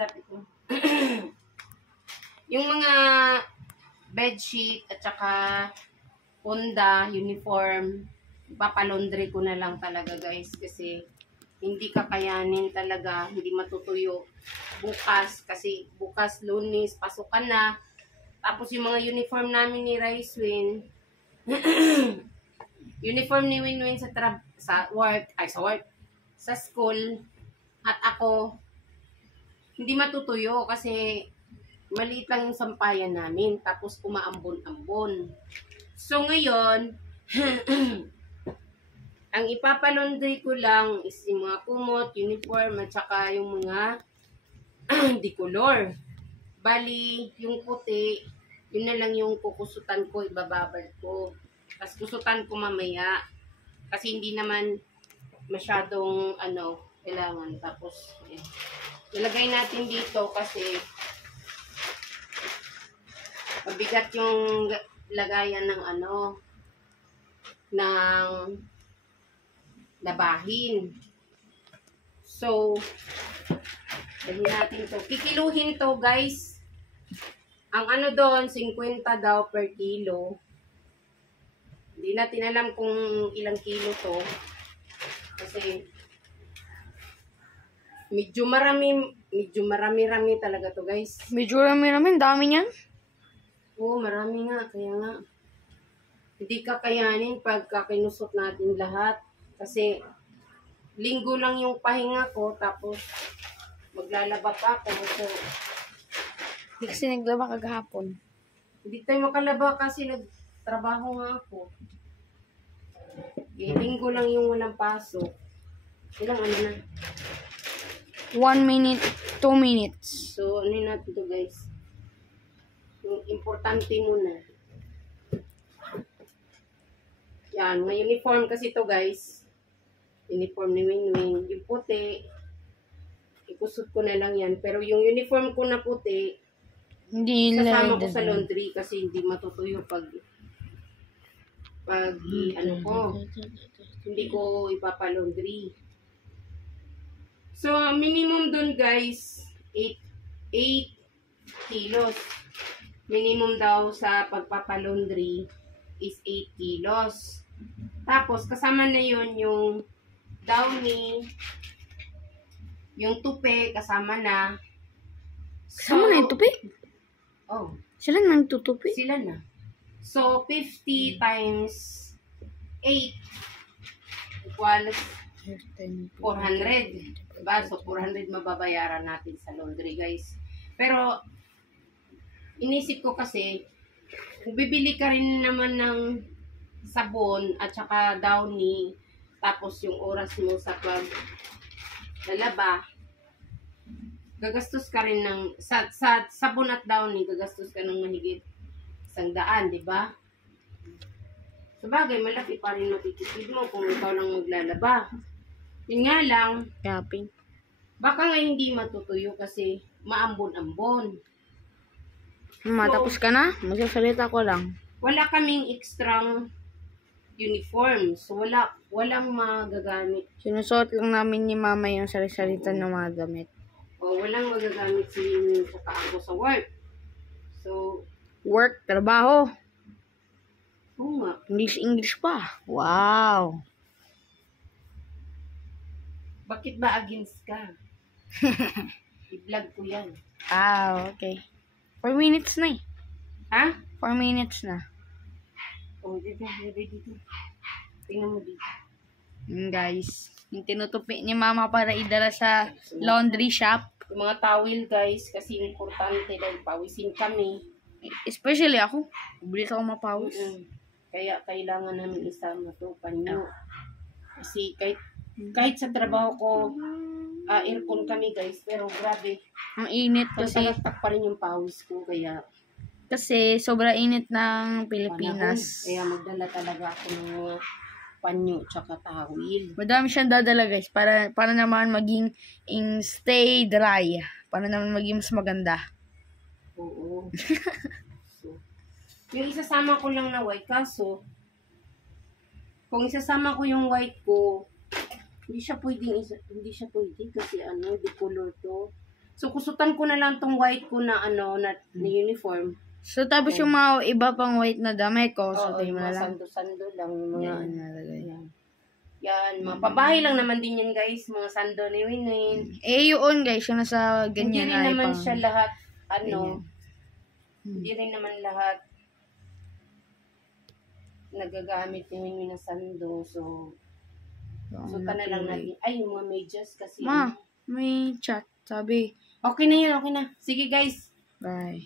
lapit mo. Yung mga bedsheet at saka punda, uniform, papalondry ko na lang talaga guys kasi hindi kakayanin talaga, hindi matutuyo bukas kasi bukas Lunes, pasukan na. Tapos yung mga uniform namin ni Ricewin, uniform ni Winwin sa school, at ako, hindi matutuyo kasi maliit lang yung sampayan namin, tapos umaambon-ambon. So ngayon, ang ipapalondry ko lang is yung mga kumot, uniform, at saka yung mga decolor. Bali, yung puti, yun na lang yung kukusutan ko, ibababad ko. Tapos kusutan ko mamaya. Kasi hindi naman masyadong, kailangan. Tapos, yan. Ilagay natin dito kasi mabigat yung lagayan ng ng labahin. So, dali natin to. Kikiluhin to, guys. Ang doon, 50 daw per kilo. Hindi natin alam kung ilang kilo to. Kasi, medyo marami talaga to, guys. Medyo rami-rami, dami niyan. Oo, marami nga. Kaya nga, hindi kakayanin pagka kinusot natin lahat. Kasi, linggo lang yung pahinga ko, tapos, maglalaba pa ako. So, Kasi naglaba kagahapon. hindi tayo makalaba kasi nagtrabaho nga ako. Linggo lang yung walang pasok. Ilang na? 1 minute, 2 minutes. So, natin to guys. Yung importante muna. Yan, may uniform kasi to guys. Uniform ni Winwin. Yung puti, ikusot ko na lang yan. Pero yung uniform ko na puti, Hindi sasama ko sa laundry kasi hindi matutuyo pag hindi ko ipapalaundry. So, minimum dun guys, 8 kilos. Minimum daw sa pagpapalaundry is 8 kilos. Tapos, kasama na yun yung downy, yung tupi, kasama na. Kasama na yung tupi? Oh. Sila na nagtutupi? Sila na. So, 50 times 8 equals 400. Diba? So, 400 mababayaran natin sa laundry, guys. Pero, inisip ko kasi, kung bibili ka rin naman ng sabon at saka downy, tapos yung oras mo sa paglalaba, gagastos ka rin ng, sa sabon at downy, gagastos ka ng mahigit 100, di ba? Sabagay, malaki pa rin matitipid mo kung ikaw lang maglalaba. Yun nga lang, Shopping. baka nga hindi matutuyo kasi maambon-ambon. Matapos ka na? Magsasalita ko lang. Wala kaming extrang uniform. So, walang magagamit. Sinusuot lang namin ni mama yung salisalita ng mga gamit. O, walang magagamit si Yun saka ako sa work. So, Work, trabaho. oo nga. English pa. Wow. Bakit ba against ka? I-vlog ko yan. Okay. 4 minutes na eh. Ha? 4 minutes na. O, dito. Tingnan mo dito. Guys, yung tinutupi ni mama para idala sa laundry shop. Yung mga towel, guys, kasi importante dahil pawisin kami. Especially ako. Bilis ako mapawis. Kaya kailangan namin isama to, panyo. Kasi kahit sa trabaho ko, aircon kami guys, pero grabe. Ang init kasi. Talatak pa rin yung pawis ko, kaya Kasi sobra init ng Pilipinas. panahon. Kaya magdala talaga ako ng mga panyo tsaka tawil. Madami siyang dadala guys. Para naman maging stay dry. Para naman maging mas maganda. Oo. So, yung isasama ko lang na white, kaso kung isasama ko yung white ko, hindi siya pwede kasi decolor to. So, kusutan ko na lang tong white ko na na uniform. So, tapos yung mga iba pang white na damit ko, so, Oo, tayo yung mo na mga lang. sando-sando lang. Yung mga, Yan, nalagay. yan. Yan, mga pabahay lang naman din yan, guys. Mga sando ni Winwin. Eh, yun, guys, yung nasa Hindi ganyan rin ay naman pang... siya lahat, Ganyan. hindi rin naman lahat nagagamit ni Winwin na sando. So, sutan na lang natin. Ay, yung mga medyas kasi. Ma, may chat. Sabi, Okay na yan, okay na. Sige, guys. bye.